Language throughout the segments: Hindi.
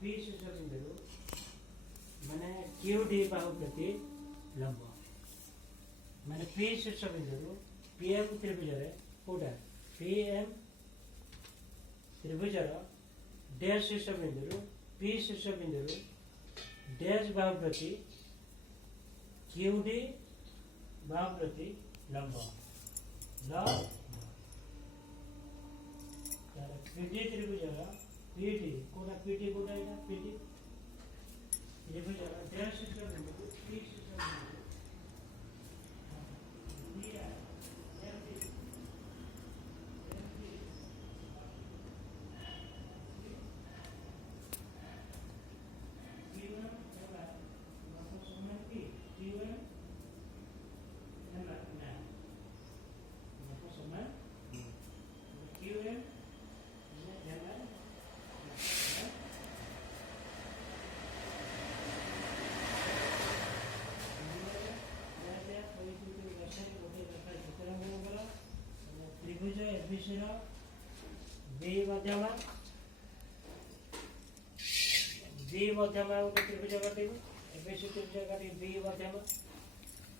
पी शीर्ष बिंदु माने क्यू डी बाहु प्रति लंब माने पी शीर्ष बिंदु पीएम त्रिभुज कोटा पीएम त्रिभुज डैश शीर्ष बिंदु पी शीर्ष बिंदु डैश बाहु प्रति क्यू डी बाहु प्रति लंब पीडी त्रिभुज पीडी कोटा पीडी कोटा है पीडी त्रिभुज डैश शीर्ष बिंदु पी शीर्ष बिंदु त्रिभुज एबीसी बी मध्यमा गोटे त्रिभुज काटू एबीसी त्रिभुज काट बी मध्यमा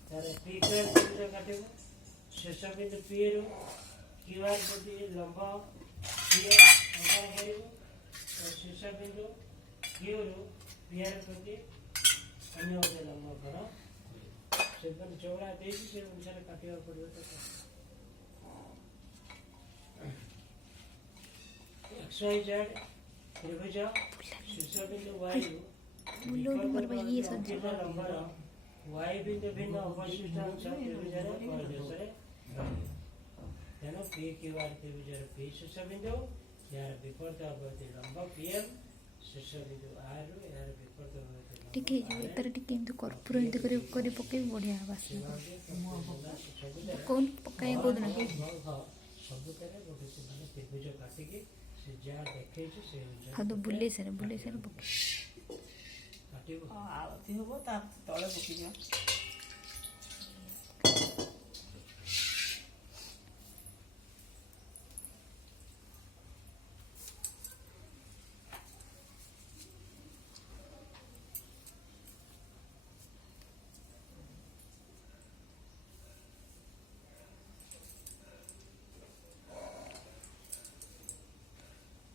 तार पी क्यू त्रिभुज काटू शेष बिंदु पी रु क्यू आर प्रति लंब पी अंकन कर शेष बिंदु क्यू रु पी आर प्रति अन्य गोटे लंब कर से चौड़ा दे अनुसार काटा पड़ो XYZ त्रिभुज शीर्ष बिंदु वायु लंबर वायु बिंदु भिन्न अवशिष्ट अंश त्रिभुज तेणु पी क्यू आर त्रिभुज पी शीर्ष बिंदु यार विपरीत अवधि लंब पीएम शीर्ष बिंदु आर यार विपरीत अवधि टिके जो एकर टिके एंत कर्पूर एंत करे पके बढ़िया बास्ना कौन पकाए को दिन के सब करे गोटे से माने त्रिभुज काटी के से जा देखे से हाँ तो बुले सर पके काटिबो आलती होबो ता तळे पकी जा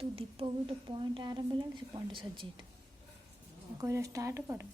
तू दीप गोटे पॉइंट आरंभ है से पॉइंट सजे कहला स्टार्ट कर